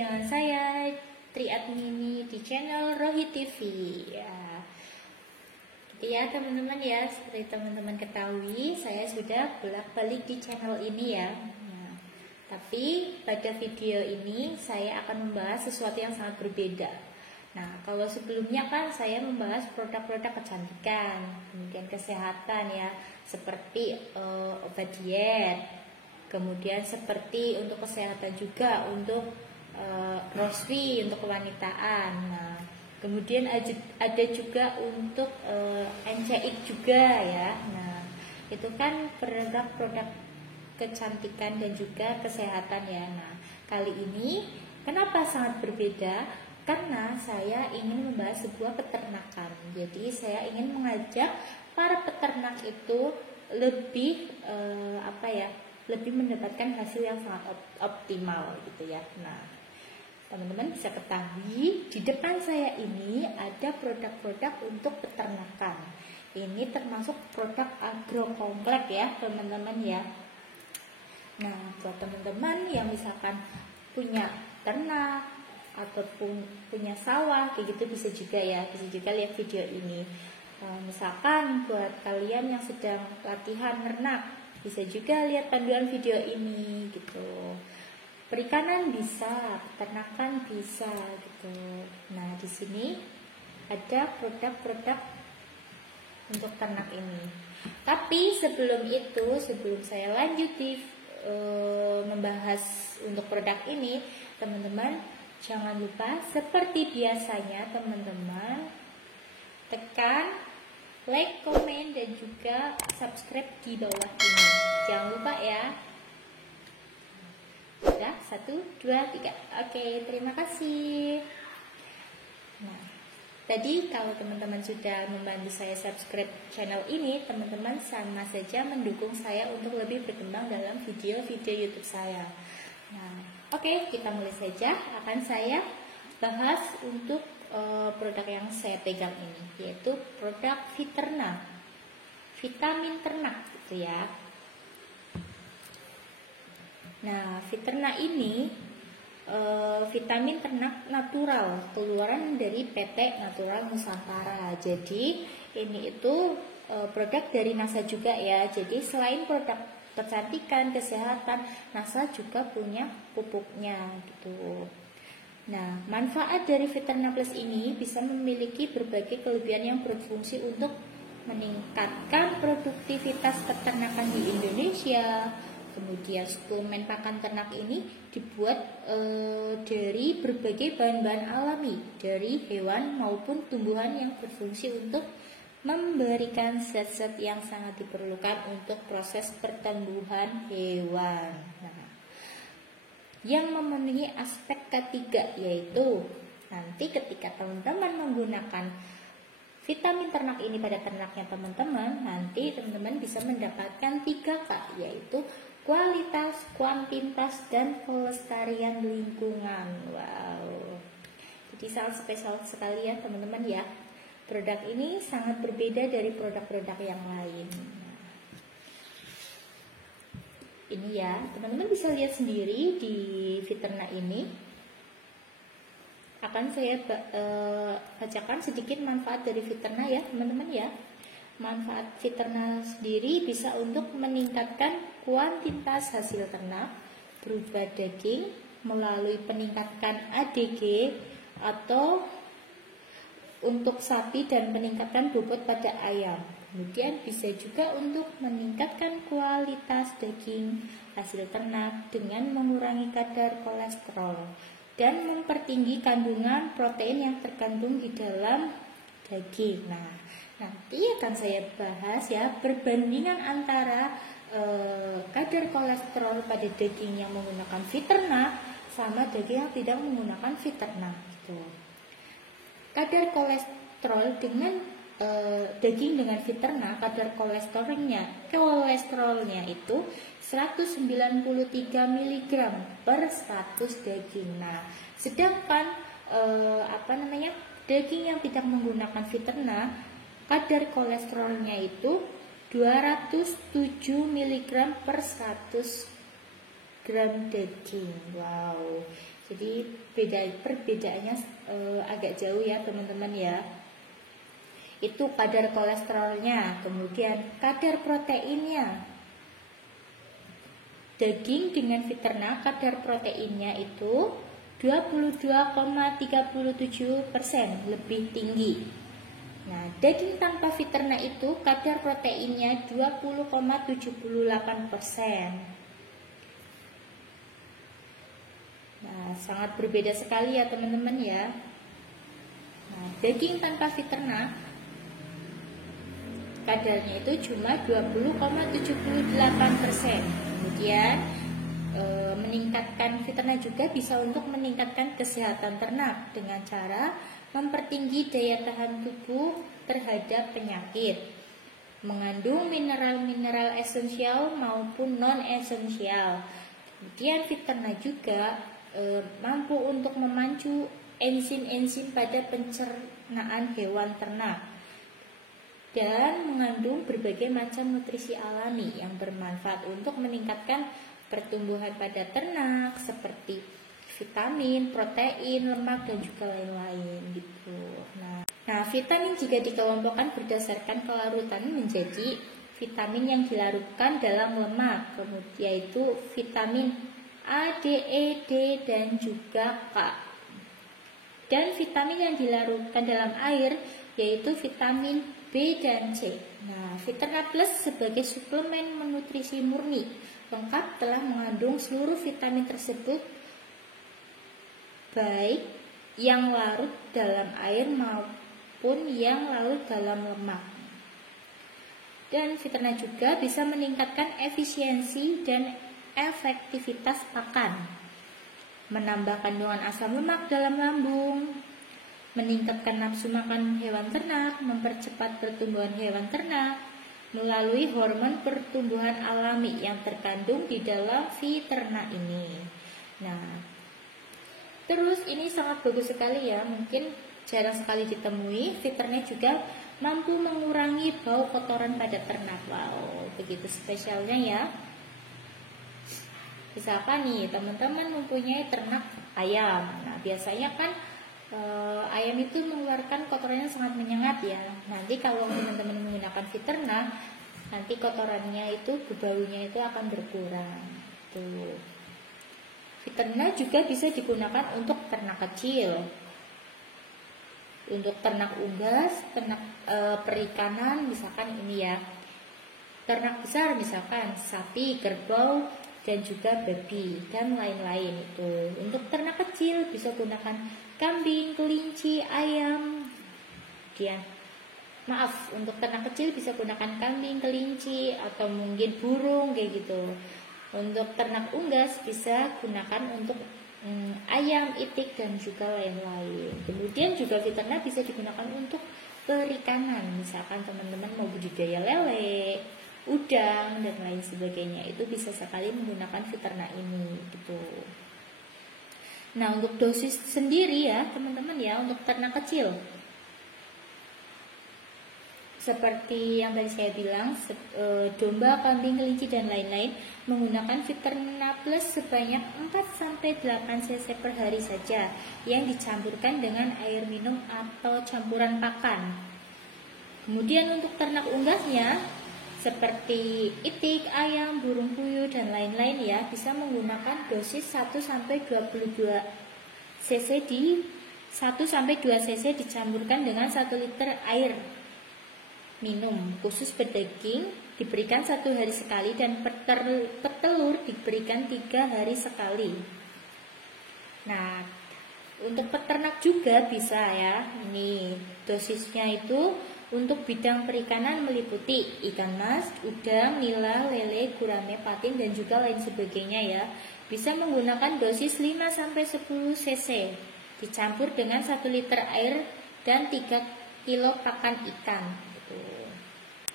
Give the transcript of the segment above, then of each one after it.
dengan saya Tri Admini di channel Rohi TV ya. Jadi ya teman-teman ya, seperti teman-teman ketahui saya sudah bolak-balik di channel ini ya. Nah, tapi pada video ini saya akan membahas sesuatu yang sangat berbeda. Nah, kalau sebelumnya kan saya membahas produk-produk kecantikan, kemudian kesehatan ya, seperti obat diet. Kemudian seperti untuk kesehatan juga untuk rosvi untuk kewanitaan. Nah, kemudian ada juga untuk NCX juga ya. Nah, itu kan produk-produk kecantikan dan juga kesehatan ya. Nah, kali ini kenapa sangat berbeda? Karena saya ingin membahas sebuah peternakan. Jadi saya ingin mengajak para peternak itu lebih lebih mendapatkan hasil yang sangat optimal gitu ya. Nah, teman-teman bisa ketahui di depan saya ini ada produk-produk untuk peternakan. Ini termasuk produk agrokompleks ya teman-teman ya. Nah, buat teman-teman yang misalkan punya ternak ataupun punya sawah kayak gitu bisa juga ya, bisa juga lihat video ini. Misalkan buat kalian yang sedang latihan ternak, bisa juga lihat panduan video ini gitu. Perikanan bisa, peternakan bisa gitu. Nah, di sini ada produk-produk untuk ternak ini. Tapi sebelum saya lanjut membahas untuk produk ini, teman-teman jangan lupa seperti biasanya teman-teman tekan like, komen, dan juga subscribe di bawah ini. Jangan lupa ya. Sudah, 1, 2, 3. Oke, terima kasih. Nah, tadi kalau teman-teman sudah membantu saya subscribe channel ini, teman-teman sama saja mendukung saya untuk lebih berkembang dalam video-video YouTube saya. Nah, oke, kita mulai saja. Akan saya bahas untuk produk yang saya pegang ini, yaitu produk Viterna, vitamin ternak gitu ya. Nah, Viterna ini vitamin ternak natural keluaran dari PT Natural Nusantara. Jadi ini itu produk dari NASA juga ya. Jadi selain produk kecantikan, kesehatan, NASA juga punya pupuknya gitu. Nah, manfaat dari Viterna Plus ini bisa memiliki berbagai kelebihan yang berfungsi untuk meningkatkan produktivitas peternakan di Indonesia. Kemudian suplemen pakan ternak ini dibuat dari berbagai bahan-bahan alami dari hewan maupun tumbuhan yang berfungsi untuk memberikan zat-zat yang sangat diperlukan untuk proses pertumbuhan hewan. Nah, yang memenuhi aspek ketiga, yaitu nanti ketika teman-teman menggunakan vitamin ternak ini pada ternaknya teman-teman, nanti teman-teman bisa mendapatkan 3K, yaitu kualitas, kuantitas, dan kelestarian lingkungan. Wow, jadi sangat spesial sekali ya teman-teman ya. Produk ini sangat berbeda dari produk-produk yang lain. Ini ya, teman-teman bisa lihat sendiri di Viterna ini. Akan saya bacakan sedikit manfaat dari Viterna ya, teman-teman ya. Manfaat Viterna sendiri bisa untuk meningkatkan kuantitas hasil ternak berupa daging melalui peningkatan ADG atau untuk sapi dan peningkatan bobot pada ayam. Kemudian bisa juga untuk meningkatkan kualitas daging hasil ternak dengan mengurangi kadar kolesterol dan mempertinggi kandungan protein yang terkandung di dalam daging. Nah, nanti akan saya bahas ya perbandingan antara kadar kolesterol pada daging yang menggunakan Viterna sama daging yang tidak menggunakan Viterna gitu. Kadar kolesterol dengan daging dengan Viterna, kadar kolesterolnya itu 193 mg per 100 daging. Nah, sedangkan daging yang tidak menggunakan Viterna, kadar kolesterolnya itu 207 mg per 100 gram daging. Wow. Jadi perbedaannya agak jauh ya teman-teman ya. Itu kadar kolesterolnya, kemudian kadar proteinnya. Daging dengan fit ternak kadar proteinnya itu 22,37% lebih tinggi. Nah, daging tanpa fit ternak itu kadar proteinnya 20,78%. Nah, sangat berbeda sekali ya teman-teman ya. Nah, daging tanpa fit ternak kadarnya itu cuma 20,78%. Kemudian meningkatkan fit ternak juga bisa untuk meningkatkan kesehatan ternak dengan cara mempertinggi daya tahan tubuh terhadap penyakit, mengandung mineral-mineral esensial maupun non-esensial. Kemudian fit ternak juga mampu untuk memacu enzim-enzim pada pencernaan hewan ternak dan mengandung berbagai macam nutrisi alami yang bermanfaat untuk meningkatkan pertumbuhan pada ternak seperti vitamin, protein, lemak dan juga lain-lain gitu. Nah, vitamin jika dikelompokkan berdasarkan kelarutan menjadi vitamin yang dilarutkan dalam lemak, kemudian yaitu vitamin A, D, E, D dan juga K. Dan vitamin yang dilarutkan dalam air yaitu vitamin B dan C. Nah, Viterna Plus sebagai suplemen nutrisi murni lengkap telah mengandung seluruh vitamin tersebut, baik yang larut dalam air maupun yang larut dalam lemak. Dan Viterna juga bisa meningkatkan efisiensi dan efektivitas pakan, menambah kandungan asam lemak dalam lambung, meningkatkan nafsu makan hewan ternak, mempercepat pertumbuhan hewan ternak melalui hormon pertumbuhan alami yang terkandung di dalam Viterna ini. Nah, terus ini sangat bagus sekali ya, mungkin jarang sekali ditemui. Viterna juga mampu mengurangi bau kotoran pada ternak. Wow, begitu spesialnya ya. Misalkan nih teman-teman mempunyai ternak ayam. Nah, biasanya kan ayam itu mengeluarkan kotorannya sangat menyengat ya. Nanti kalau teman-teman menggunakan Viterna, nanti kotorannya itu, baunya itu akan berkurang. Tuh. Viterna juga bisa digunakan untuk ternak kecil, untuk ternak unggas, ternak perikanan, misalkan ini ya. Ternak besar misalkan sapi, kerbau dan juga babi dan lain-lain itu. Untuk ternak kecil bisa gunakan kambing, kelinci, ayam. Untuk ternak kecil bisa gunakan kambing, kelinci atau mungkin burung kayak gitu. Untuk ternak unggas bisa gunakan untuk ayam, itik dan juga lain-lain. Kemudian juga Viterna bisa digunakan untuk perikanan. Misalkan teman-teman mau budidaya lele, udang dan lain sebagainya, itu bisa sekali menggunakan Viterna ini gitu. Nah, untuk dosis sendiri ya teman-teman ya, untuk ternak kecil seperti yang tadi saya bilang, domba, kambing, kelinci dan lain-lain menggunakan Viterna Plus sebanyak 4-8 cc per hari saja yang dicampurkan dengan air minum atau campuran pakan. Kemudian untuk ternak unggasnya seperti itik, ayam, burung puyuh dan lain-lain ya, bisa menggunakan dosis 1-22 cc di 1-2 cc dicampurkan dengan 1 liter air minum. Khusus pedaging diberikan 1 hari sekali dan petelur diberikan 3 hari sekali. Nah, untuk peternak juga bisa ya. Ini dosisnya itu untuk bidang perikanan meliputi ikan mas, udang, nila, lele, gurame, patin dan juga lain sebagainya ya. Bisa menggunakan dosis 5-10 cc dicampur dengan 1 liter air dan 3 kilo pakan ikan.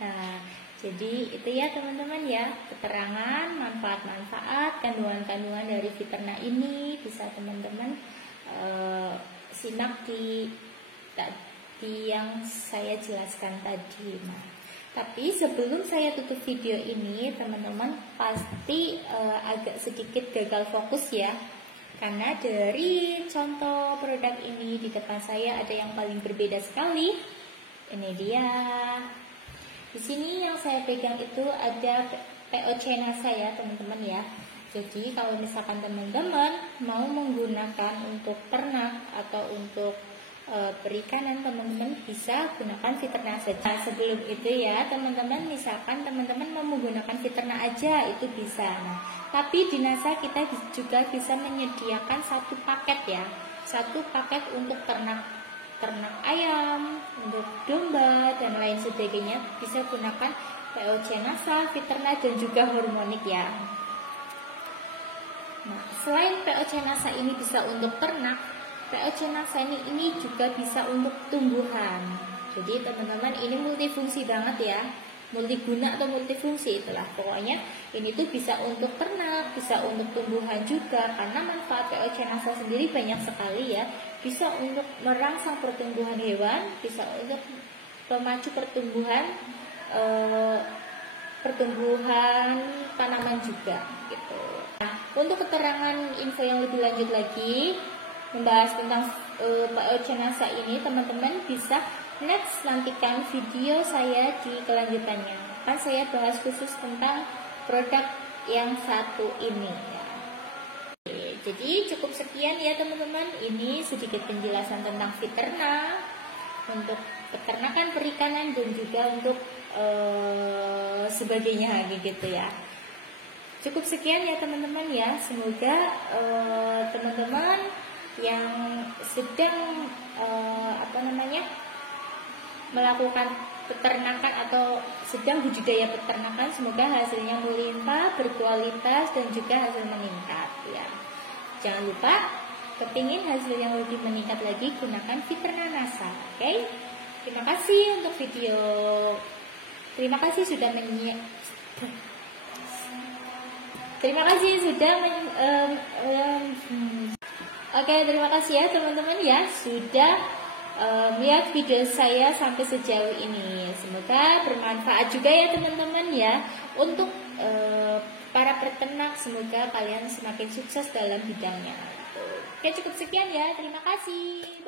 Nah, jadi itu ya teman-teman ya, keterangan, manfaat-manfaat, kandungan-kandungan dari Viterna ini bisa teman-teman simak di yang saya jelaskan tadi. Nah, tapi sebelum saya tutup video ini, teman-teman pasti agak sedikit gagal fokus ya, Karena dari contoh produk ini di depan saya ada yang paling berbeda sekali. Ini dia. Di sini yang saya pegang itu ada POC NASA ya teman-teman ya. Jadi kalau misalkan teman-teman mau menggunakan untuk ternak atau untuk perikanan, teman-teman bisa gunakan Fiterna saja. Sebelum itu ya teman-teman, misalkan teman-teman mau menggunakan Fiterna aja itu bisa. Nah, tapi di NASA kita juga bisa menyediakan satu paket ya, satu paket untuk ternak ayam, untuk domba dan lain sebagainya. Bisa gunakan POC NASA, Fiterna dan juga hormonik ya. Nah, selain POC NASA ini bisa untuk ternak, POC NASA ini juga bisa untuk tumbuhan. Jadi teman-teman ini multifungsi banget ya, multiguna atau multifungsi itulah pokoknya. Ini tuh bisa untuk ternak, bisa untuk tumbuhan juga. Karena manfaat POC NASA sendiri banyak sekali ya. Bisa untuk merangsang pertumbuhan hewan, bisa untuk memacu pertumbuhan tanaman juga gitu. Nah, untuk keterangan info yang lebih lanjut lagi membahas tentang POC NASA ini, teman-teman bisa next nantikan video saya di kelanjutannya. Kan saya bahas khusus tentang produk yang satu ini ya. Oke, jadi cukup sekian ya teman-teman. Ini sedikit penjelasan tentang Fiterna untuk peternakan, perikanan dan juga untuk sebagainya gitu ya. Cukup sekian ya teman-teman ya. Semoga teman-teman yang sedang melakukan peternakan atau sedang budidaya peternakan, semoga hasilnya melimpah, berkualitas dan juga hasil meningkat ya. Jangan lupa kepingin hasil yang lebih meningkat lagi, gunakan Fiterna NASA. Oke? Terima kasih untuk video. Terima kasih sudah Oke, terima kasih ya teman-teman ya sudah melihat video saya sampai sejauh ini. Semoga bermanfaat juga ya teman-teman ya untuk para peternak. Semoga kalian semakin sukses dalam bidangnya. Oke, cukup sekian ya. Terima kasih.